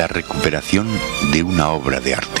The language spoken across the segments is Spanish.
la recuperación de una obra de arte.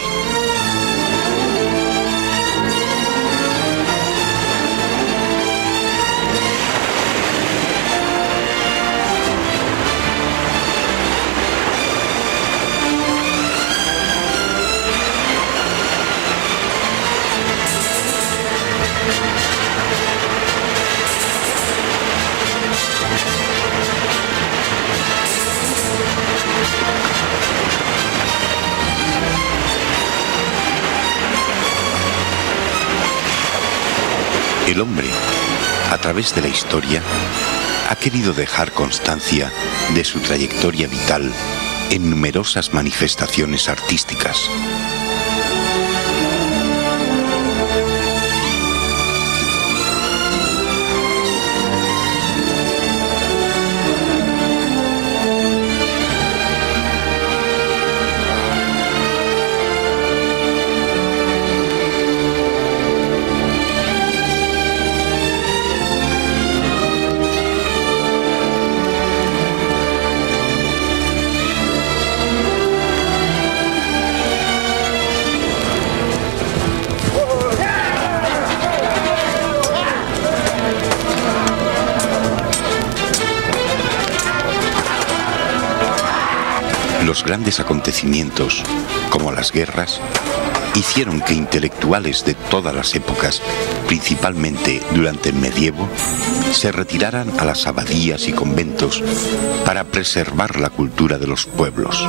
El hombre, a través de la historia, ha querido dejar constancia de su trayectoria vital en numerosas manifestaciones artísticas. Los grandes acontecimientos, como las guerras, hicieron que intelectuales de todas las épocas, principalmente durante el medievo, se retiraran a las abadías y conventos para preservar la cultura de los pueblos.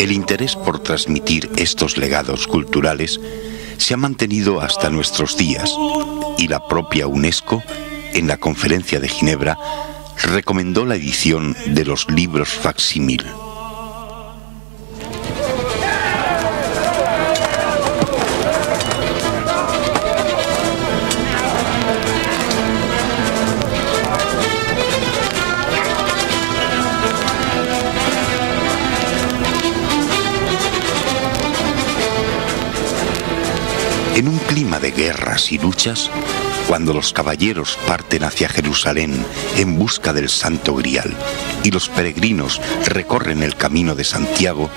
El interés por transmitir estos legados culturales se ha mantenido hasta nuestros días y la propia UNESCO, en la Conferencia de Ginebra, recomendó la edición de los libros facsímil. En un clima de guerras y luchas, cuando los caballeros parten hacia Jerusalén en busca del Santo Grial y los peregrinos recorren el camino de Santiago,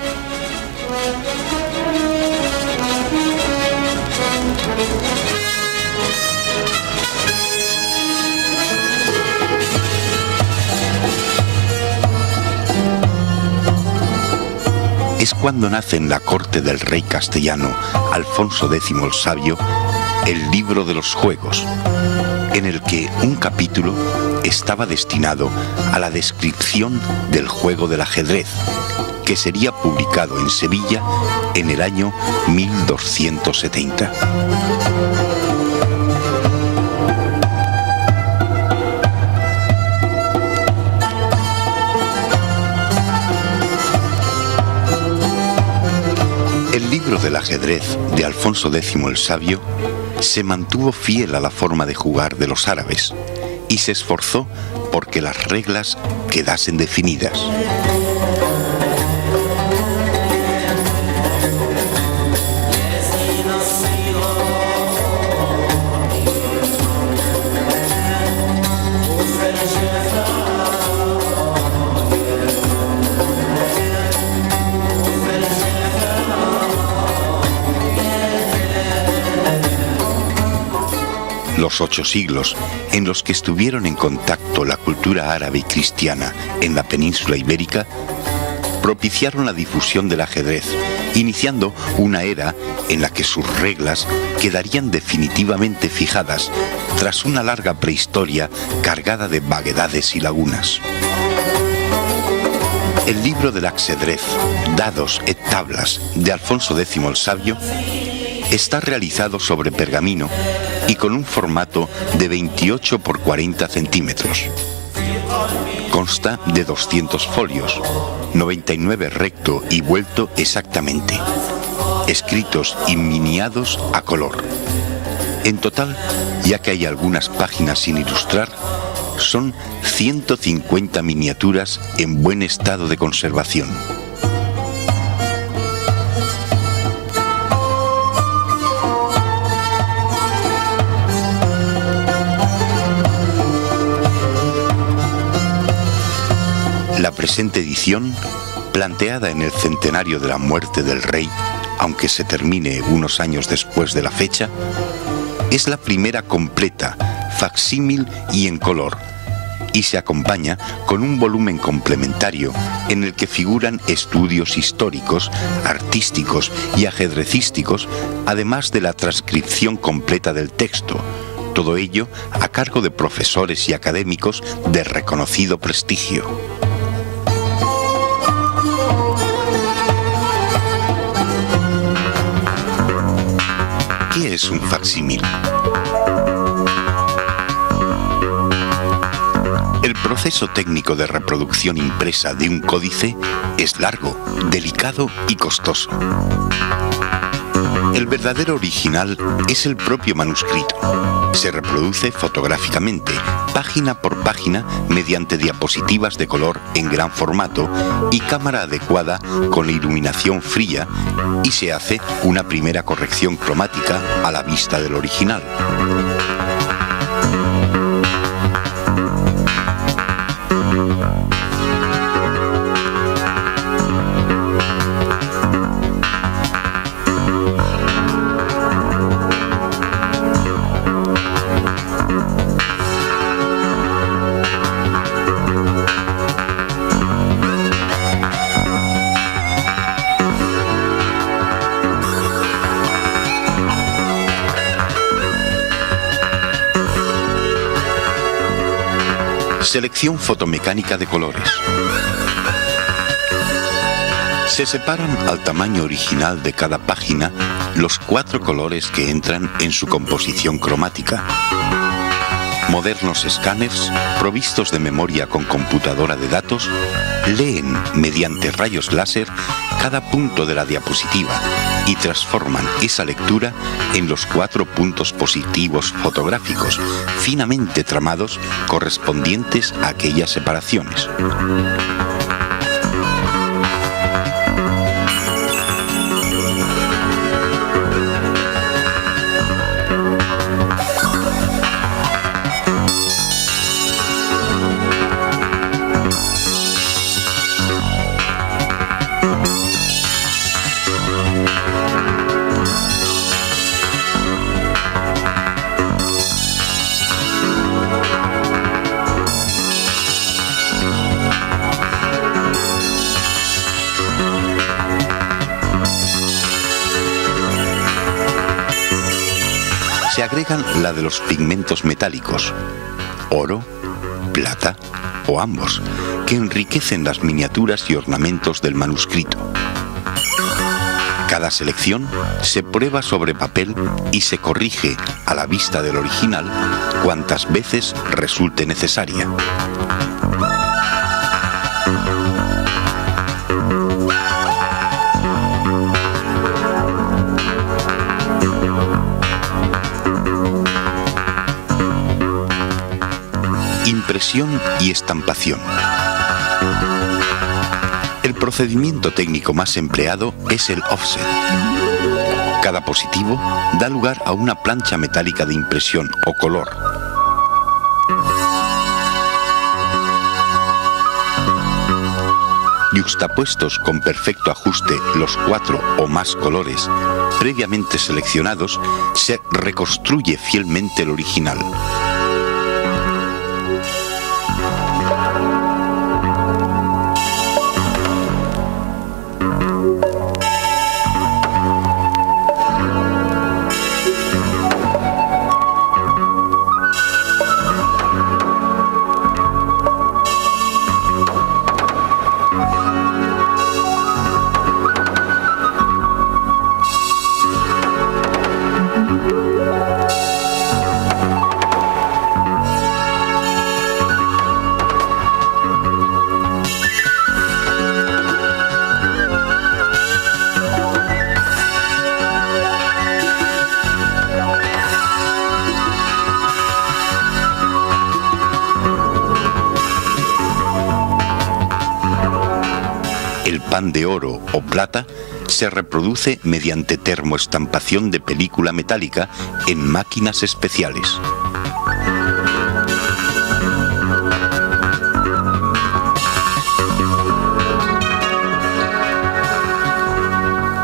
es cuando nace en la corte del rey castellano Alfonso X el Sabio el libro de los juegos, en el que un capítulo estaba destinado a la descripción del juego del ajedrez, que sería publicado en Sevilla en el año 1270. El libro del ajedrez de Alfonso X el Sabio se mantuvo fiel a la forma de jugar de los árabes y se esforzó porque las reglas quedasen definidas. Los 8 siglos en los que estuvieron en contacto la cultura árabe y cristiana en la península ibérica propiciaron la difusión del ajedrez, iniciando una era en la que sus reglas quedarían definitivamente fijadas tras una larga prehistoria cargada de vaguedades y lagunas. El libro del ajedrez, Dados et tablas, de Alfonso X el Sabio, está realizado sobre pergamino y con un formato de 28 por 40 centímetros. Consta de 200 folios, 99 recto y vuelto exactamente, escritos y miniados a color. En total, ya que hay algunas páginas sin ilustrar, son 150 miniaturas en buen estado de conservación. La presente edición, planteada en el centenario de la muerte del rey, aunque se termine unos años después de la fecha, es la primera completa, facsímil y en color, y se acompaña con un volumen complementario en el que figuran estudios históricos, artísticos y ajedrecísticos, además de la transcripción completa del texto, todo ello a cargo de profesores y académicos de reconocido prestigio. ¿Qué es un facsímil? El proceso técnico de reproducción impresa de un códice es largo, delicado y costoso. El verdadero original es el propio manuscrito. Se reproduce fotográficamente, página por página, mediante diapositivas de color en gran formato y cámara adecuada con iluminación fría, y se hace una primera corrección cromática a la vista del original. Selección fotomecánica de colores. Se separan al tamaño original de cada página los 4 colores que entran en su composición cromática. Modernos escáneres, provistos de memoria con computadora de datos, leen mediante rayos láser cada punto de la diapositiva y transforman esa lectura en los 4 puntos positivos fotográficos, finamente tramados, correspondientes a aquellas separaciones. Se agregan la de los pigmentos metálicos, oro, plata o ambos, que enriquecen las miniaturas y ornamentos del manuscrito. Cada selección se prueba sobre papel y se corrige a la vista del original cuantas veces resulte necesaria. Impresión y estampación. El procedimiento técnico más empleado es el offset. Cada positivo da lugar a una plancha metálica de impresión o color. Yuxtapuestos con perfecto ajuste los 4 o más colores previamente seleccionados, se reconstruye fielmente el original. pan de oro o plata, se reproduce mediante termoestampación de película metálica en máquinas especiales.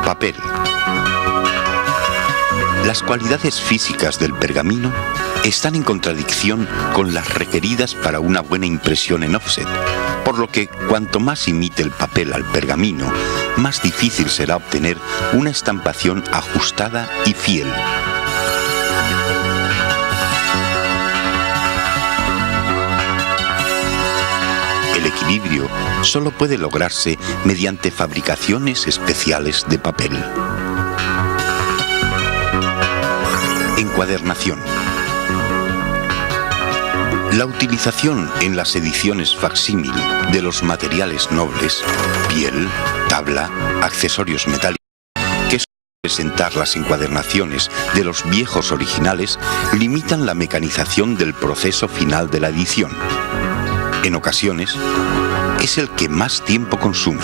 Papel. Las cualidades físicas del pergamino están en contradicción con las requeridas para una buena impresión en offset, por lo que cuanto más imite el papel al pergamino, más difícil será obtener una estampación ajustada y fiel. El equilibrio solo puede lograrse mediante fabricaciones especiales de papel. Encuadernación. La utilización en las ediciones facsímil de los materiales nobles, piel, tabla, accesorios metálicos, que suelen presentar las encuadernaciones de los viejos originales, limitan la mecanización del proceso final de la edición. En ocasiones, es el que más tiempo consume.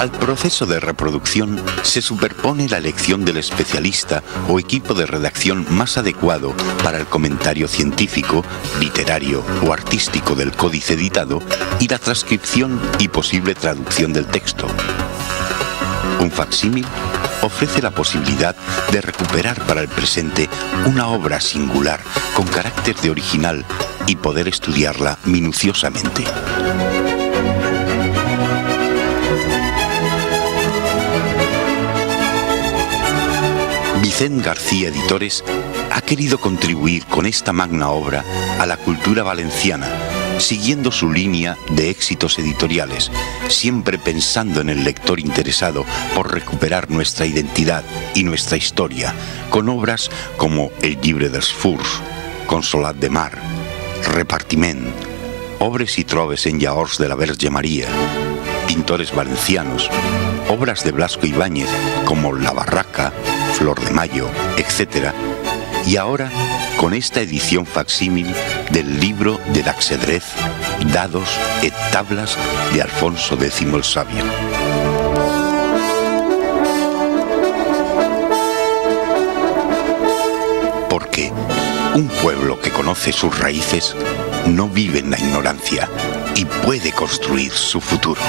Al proceso de reproducción se superpone la elección del especialista o equipo de redacción más adecuado para el comentario científico, literario o artístico del códice editado y la transcripción y posible traducción del texto. Un facsímil ofrece la posibilidad de recuperar para el presente una obra singular con carácter de original y poder estudiarla minuciosamente. Vicent García Editores ha querido contribuir con esta magna obra a la cultura valenciana, siguiendo su línea de éxitos editoriales, siempre pensando en el lector interesado por recuperar nuestra identidad y nuestra historia, con obras como El llibre dels furs, Consolat de Mar, Repartiment, Obres y trobes en llaors de la Verge María, pintores valencianos, obras de Blasco Ibáñez como La Barraca, Flor de Mayo, etc. Y ahora con esta edición facsímil del libro de l'axedrez, dados et tablas de Alfonso X el Sabio. Porque un pueblo que conoce sus raíces no vive en la ignorancia y puede construir su futuro.